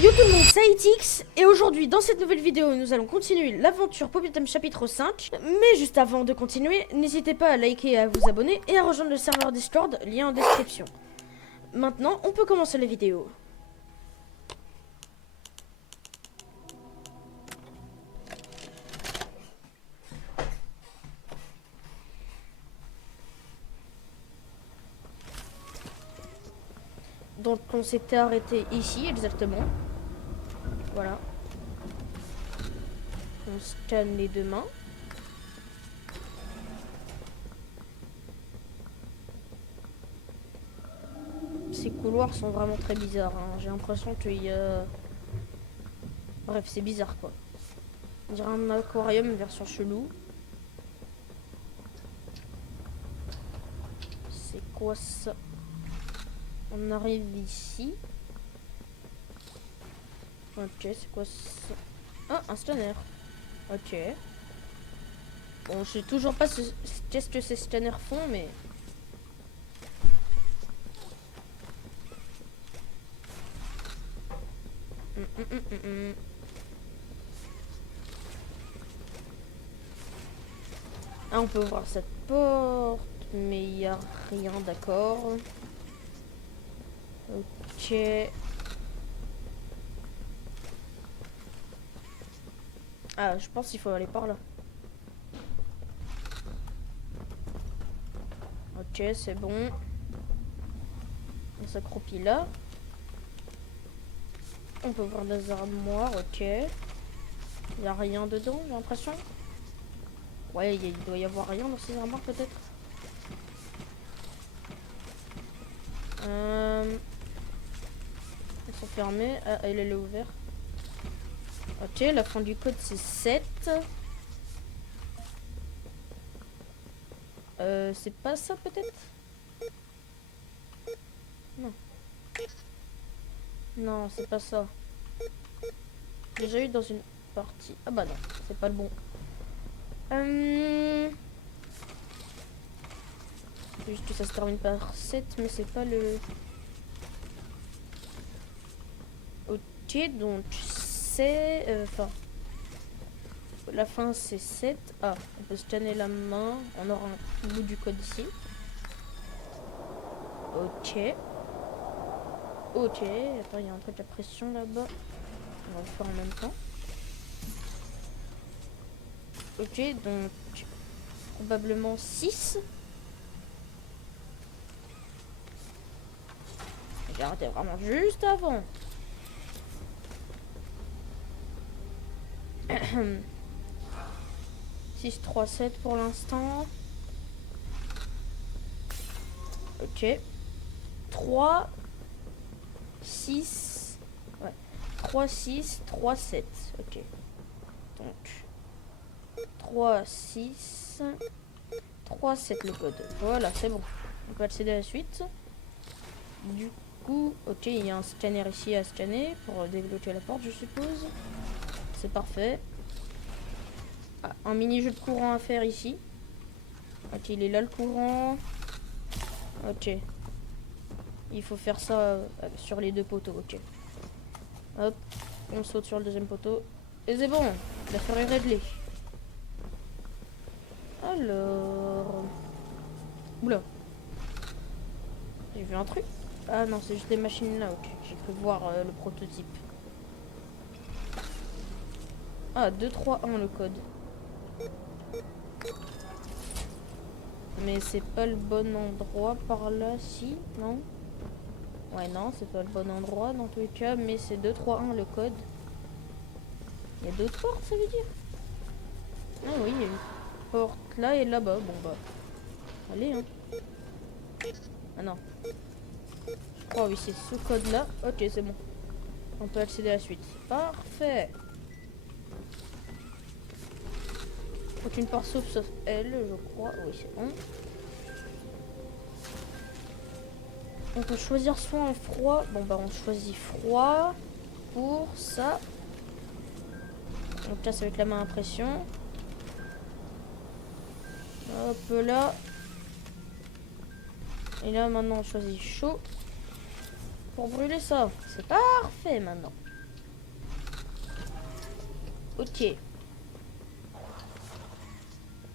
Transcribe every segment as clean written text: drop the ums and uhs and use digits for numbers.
Yo tout le monde, c'est ITX et aujourd'hui dans cette nouvelle vidéo nous allons continuer l'aventure Poppytime chapitre 5. Mais juste avant de continuer, n'hésitez pas à liker et à vous abonner et à rejoindre le serveur Discord, lien en description. Maintenant on peut commencer la vidéo. Donc on s'était arrêté ici exactement. Voilà. On scanne les deux mains. Ces couloirs sont vraiment très bizarres, hein. J'ai l'impression qu'il y a... Bref, c'est bizarre quoi. On dirait un aquarium version chelou. C'est quoi ça? On arrive ici. Ok, c'est quoi ça? Ah, un scanner. Ok. Bon, je sais toujours pas qu'est-ce que ces scanners font, mais... Ah, on peut ouvrir cette porte, mais il n'y a rien, d'accord. Ok. Ah, je pense qu'il faut aller par là. Ok, c'est bon. On s'accroupit là. On peut ouvrir des armoires, ok. Il n'y a rien dedans, j'ai l'impression. Ouais, il doit y avoir rien dans ces armoires peut-être. Ils sont fermés. Ah, elle est ouverte. Ok, la fin du code c'est 7. C'est pas ça peut-être? Non. Non, c'est pas ça. J'ai déjà eu dans une partie. Ah bah non, c'est pas le bon. Juste que ça se termine par 7, mais c'est pas le... Ok, donc c'est... Enfin... la fin c'est 7. Ah, on peut scanner la main. On aura un bout du code ici. Ok. Ok, attends, il y a un truc à pression là-bas. On va le faire en même temps. Ok, donc... probablement 6. J'ai arrêté vraiment juste avant. 6, 3, 7 pour l'instant. Ok. 3, 6. Ouais. 3, 6, 3, 7. Ok. Donc. 3, 6. 3, 7 le code. Voilà, c'est bon. On peut accéder à la suite. Du coup, ok, il y a un scanner ici à scanner pour débloquer la porte, je suppose. C'est parfait. Ah, un mini-jeu de courant à faire ici. Ok, il est là le courant. Ok. Il faut faire ça sur les deux poteaux, ok. Hop, on saute sur le deuxième poteau. Et c'est bon, l'affaire est réglée. Alors... Oula. J'ai vu un truc. Ah non, c'est juste des machines là, ok. J'ai cru voir le prototype. Ah, 2, 3, 1 le code. Mais c'est pas le bon endroit par là, si, non? Ouais, non, c'est pas le bon endroit dans tous les cas, mais c'est 2, 3, 1 le code. Il y a d'autres portes, ça veut dire? Ah oui, il y a une porte là et là-bas. Bon bah, allez, hein. Ah non. Je crois, oui, c'est ce code là. Ok, c'est bon. On peut accéder à la suite. Parfait. Aucune porte sauf elle, je crois. Oui, c'est bon. On peut choisir soit en froid. Bon bah, on choisit froid pour ça. On casse avec la main à pression. Hop là. Et là maintenant on choisit chaud pour brûler ça. C'est parfait maintenant. Ok.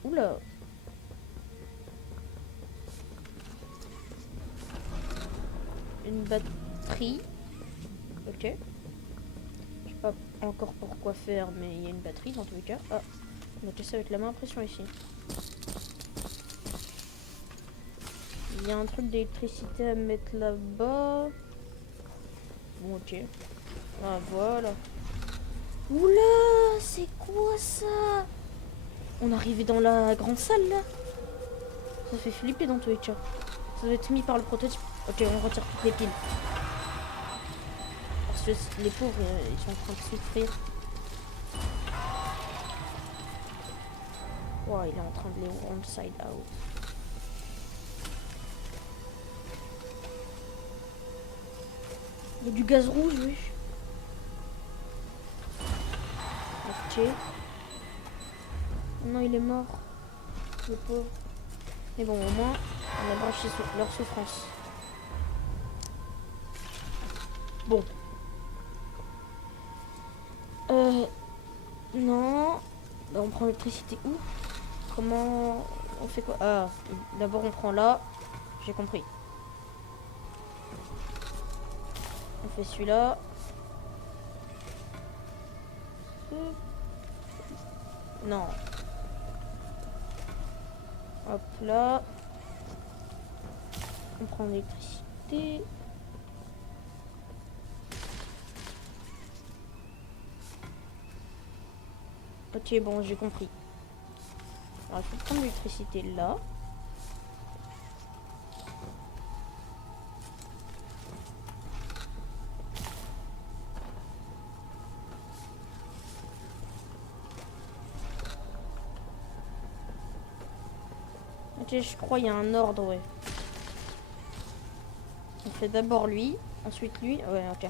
Oula. Une batterie. Ok. Je sais pas encore pour quoi faire, mais il y a une batterie dans tous les cas. Ah, on va casser avec la main à pression ici. Il y a un truc d'électricité à mettre là-bas. Bon, ok. Ah, voilà. Oula, c'est quoi ça? On est arrivé dans la grande salle là. Ça fait flipper dans tous les cas. Ça doit être mis par le prototype. Ok, on retire toutes les piles. Parce que les pauvres, ils sont en train de souffrir. Wow, il est en train de les rendre side out. Il y a du gaz rouge, oui. Ok. Oh non, il est mort. Le pauvre. Mais bon, au moins, on a branché leur souffrance. Bon. Non. Bah, on prend l'électricité où? Comment on fait quoi? Ah, d'abord on prend là. J'ai compris. On fait celui-là. Non. Hop là. On prend l'électricité. Ok, bon, j'ai compris. Alors, il faut prendre l'électricité là. Ok, je crois qu'il y a un ordre, ouais. On fait d'abord lui, ensuite lui. Ouais, ok.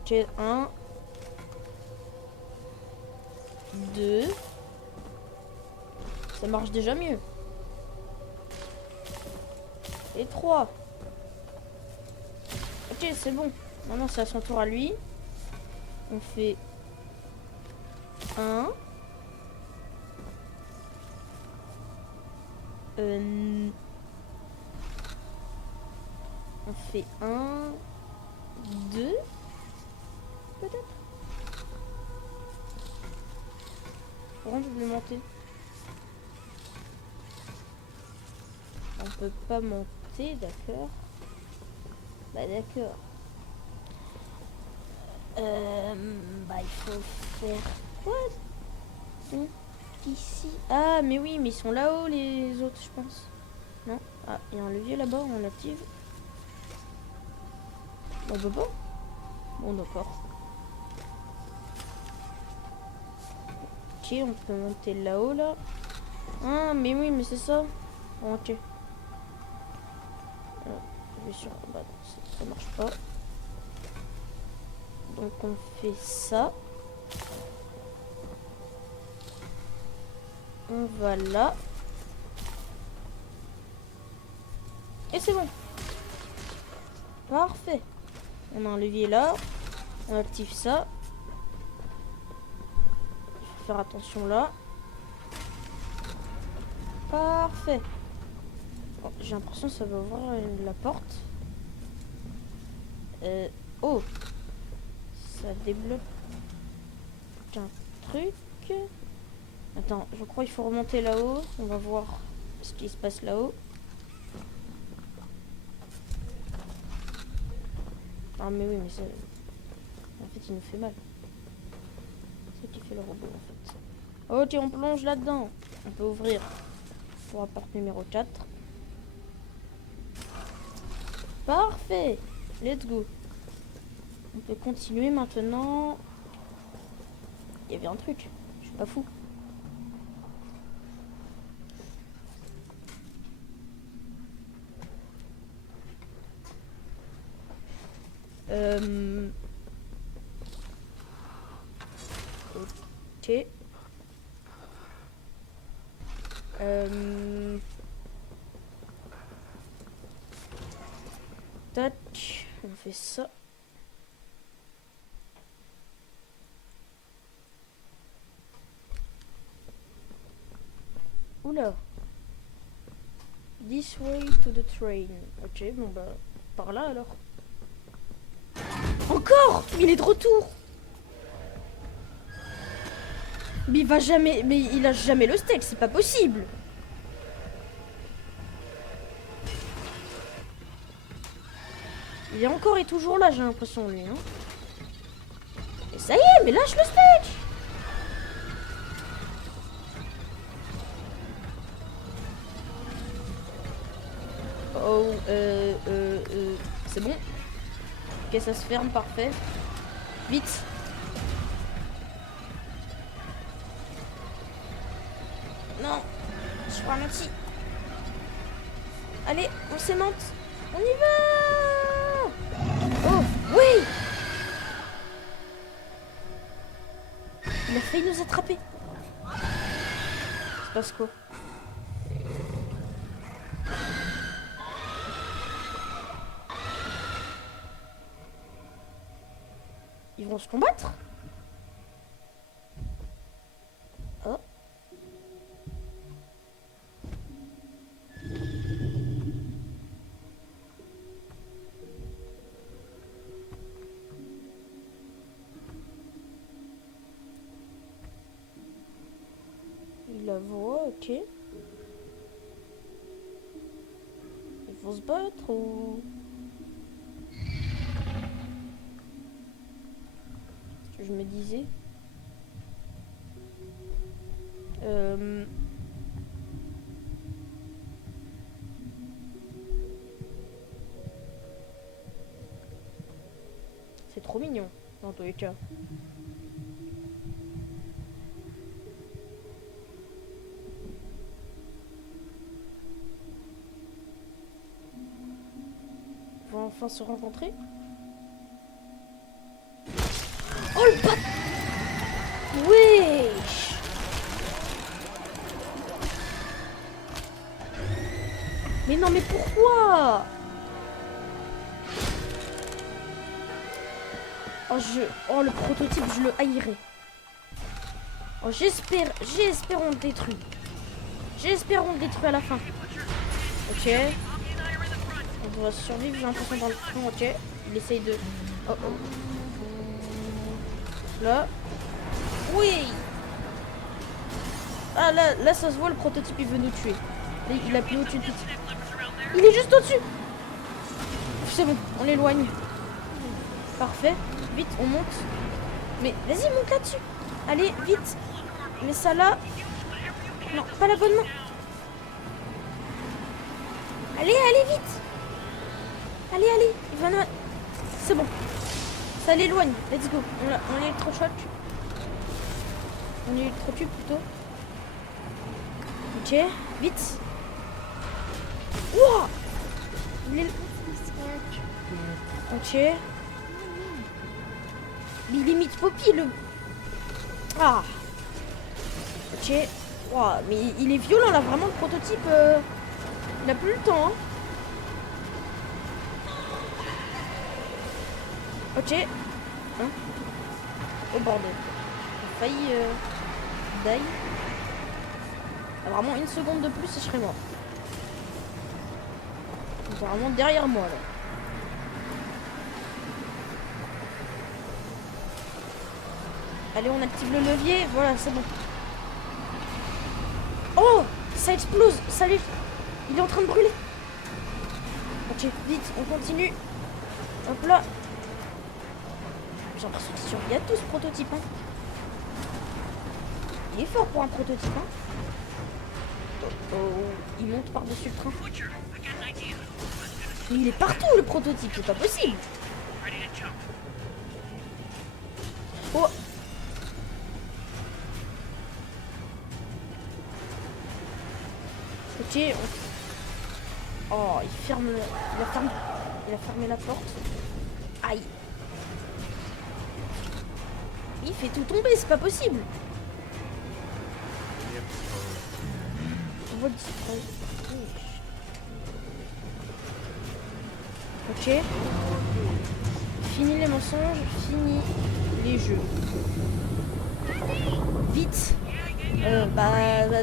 Ok, 1, 2. Ça marche déjà mieux. Et 3. Ok, c'est bon. Maintenant, c'est à son tour à lui. On fait 1. On fait 1, 2. Peut-être. Pourquoi on peut monter? On peut pas monter, d'accord. Bah d'accord. Bah il faut faire quoi? Ici. Ah mais oui, mais ils sont là-haut les autres, je pense. Non? Ah, il y a un levier là-bas, on l'active. On peut pas? Bon d'accord. Ok, on peut monter là-haut là. Ah mais oui, mais c'est ça. Bon, ok. Je vais sur... Bah non, ça marche pas. Donc on fait ça. On va là. Et c'est bon. Parfait. On a un levier là. On active ça. Il faut faire attention là. Parfait. Bon, j'ai l'impression que ça va ouvrir la porte. Oh. Ça débloque un truc. Attends, je crois qu'il faut remonter là-haut. On va voir ce qui se passe là-haut. Ah mais oui, mais ça... En fait, il nous fait mal. C'est ce qui fait le robot, en fait. Ok, on plonge là-dedans. On peut ouvrir pour la porte numéro 4. Parfait. Let's go. On peut continuer maintenant. Il y avait un truc. Je suis pas fou. Ok. Tac. On fait ça. Oula. This way to the train. Ok, bon bah, par là alors. Encore! Il est de retour! Mais il va jamais... Mais il lâche jamais le steak, c'est pas possible! Il est encore et toujours là, j'ai l'impression, lui. Hein. Et ça y est, mais lâche le steak! Oh, c'est bon. Ok, ça se ferme, parfait. Vite! Non! Je suis ralenti. Allez, on s'aimante. On y va! Oh, oui! Il a failli nous attraper. C'est passe quoi? Ils vont se combattre? Oh. Il la voit, ok. Ils vont se battre ou... C'est ce que je me disais. C'est trop mignon, dans tous les cas. Ils vont enfin se rencontrer. Oh le bat... Wesh! Mais non, mais pourquoi? Oh, le prototype, je le haïrais. Oh, j'espère on le détruit. J'espère on le détruit à la fin. Ok. On doit survivre, j'ai l'impression, dans le train. Ok. Il essaye de... Oh, oh. Là. Oui! Ah, là, ça se voit, le prototype, il veut nous tuer. Il a plus au-dessus de tout. Il est juste au-dessus! C'est bon, on l'éloigne. Parfait. Vite, on monte. Mais vas-y, monte là-dessus. Allez, vite. Mets ça là. Non, pas la bonne main. Allez, allez, vite. Allez, allez. Il va... C'est bon. Ça l'éloigne. Let's go. On électrochoc. On électrotube plutôt. Ok, vite. Wouah. Ok. Mais il imite Poppy, le... Ah. Ok. Wow, mais il est violent, là. Vraiment, le prototype... Il a plus le temps, hein. Ok. Hein. Oh, bordel. J'ai failli... die. Ah, vraiment, une seconde de plus et je serais mort. Il est vraiment derrière moi, là. Allez, on active le levier. Voilà, c'est bon. Oh, ça explose. Ça lui... Il est en train de brûler. Ok, vite, on continue. Hop là. J'ai l'impression qu'il survit à tout ce prototype. Hein. Il est fort pour un prototype. Hein. Oh, il monte par-dessus le train. Mais il est partout, le prototype. C'est pas possible. Oh. Ok. Oh, il ferme... Il a fermé la porte. Aïe. Il fait tout tomber, c'est pas possible. On voit le display. Ok. Fini les mensonges, fini les jeux. Vite.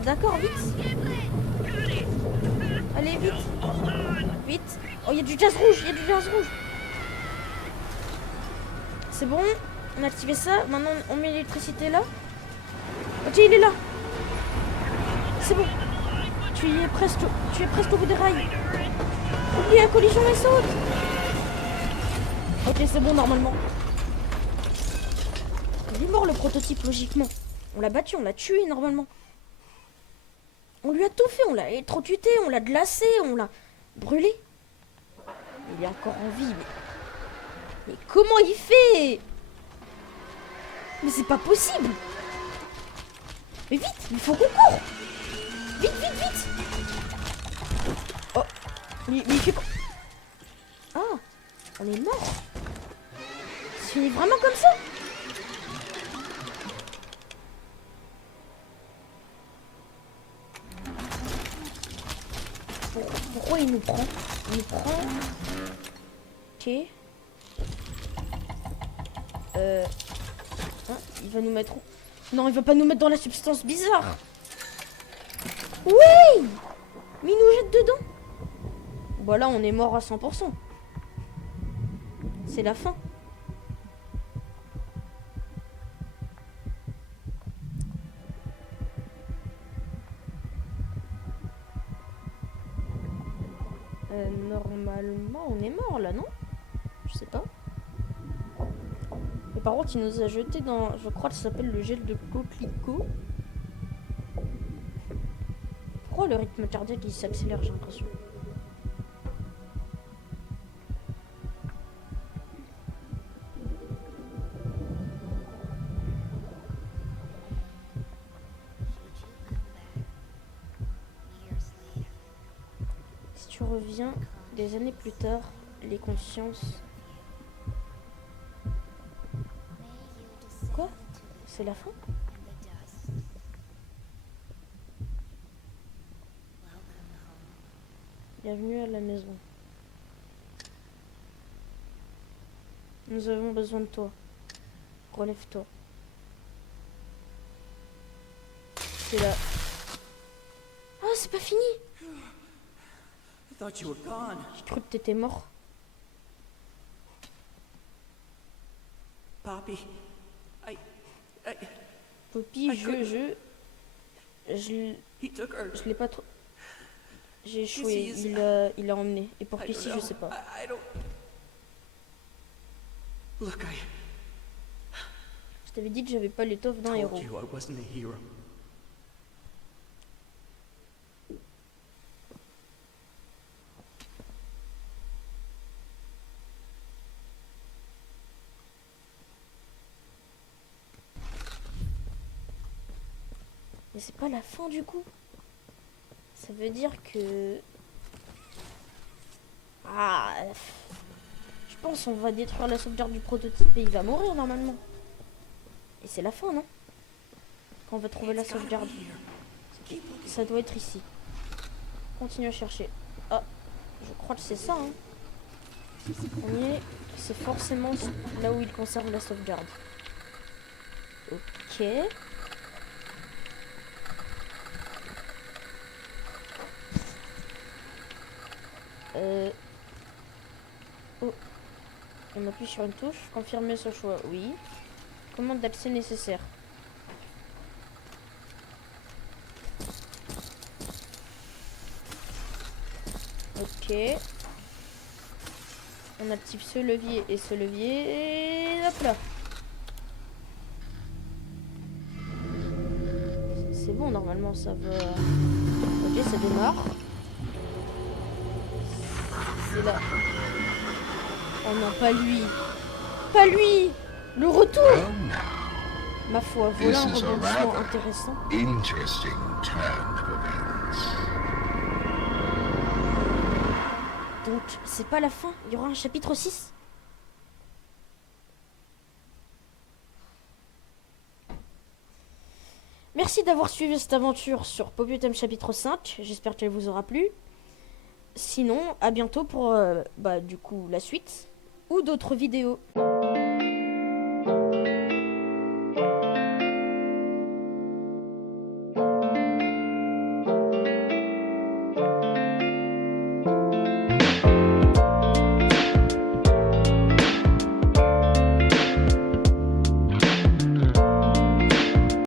D'accord, vite. Allez, vite. Vite. Oh, il y a du gaz rouge, il y a du gaz rouge. C'est bon, on a activé ça. Maintenant, on met l'électricité là. Ok, il est là. C'est bon. Tu es presque au bout des rails. Oublie la collision et saute. Ok, c'est bon normalement. Il est mort le prototype logiquement. On l'a battu, on l'a tué normalement. On lui a tout fait, on l'a électrocuté, on l'a glacé, on l'a brûlé. Il est encore en vie, mais comment il fait? Mais c'est pas possible. Mais vite, il faut qu'on court. Vite, vite, vite. Oh, mais il fait quoi? Ah, on est mort. C'est fini vraiment comme ça? Pourquoi il nous prend? Il nous prend... Ok. Ah, il va nous mettre où? Non, il va pas nous mettre dans la substance bizarre. Oui. Mais il nous jette dedans. Bon là, on est mort à 100%. C'est la fin. Normalement, on est mort là, non? Je sais pas. Mais par contre, il nous a jeté dans... Je crois que ça s'appelle le gel de coquelicot. Pourquoi le rythme cardiaque il s'accélère, j'ai l'impression? Si tu reviens des années plus tard, les consciences... Quoi? C'est la fin? Bienvenue à la maison. Nous avons besoin de toi. Relève-toi. C'est là. Oh, c'est pas fini! J'ai cru que t'étais mort. Poppy, Poppy, je l'ai pas trop... J'ai échoué, il a emmené. Et pour Pissy, je sais pas. Je t'avais dit que j'avais pas l'étoffe d'un héros. Mais c'est pas la fin du coup. Ça veut dire que... Ah... Je pense qu'on va détruire la sauvegarde du prototype et il va mourir normalement. Et c'est la fin, non? Quand on va trouver la sauvegarde. Ça doit être ici. Continue à chercher. Ah, je crois que c'est ça, hein. On y est. C'est forcément là où il conserve la sauvegarde. Ok. Oh. On appuie sur une touche. Confirmer ce choix. Oui. Commande d'accès nécessaire. Ok. On active ce levier et ce levier. Et hop là. C'est bon, normalement ça va... Ok, ça démarre. C'est là. Oh non, pas lui. Pas lui. Le retour. Ma foi, voilà un rebondissement intéressant. Donc, c'est pas la fin. Il y aura un chapitre 6. Merci d'avoir suivi cette aventure sur Popultem chapitre 5. J'espère qu'elle vous aura plu. Sinon, à bientôt pour du coup la suite ou d'autres vidéos.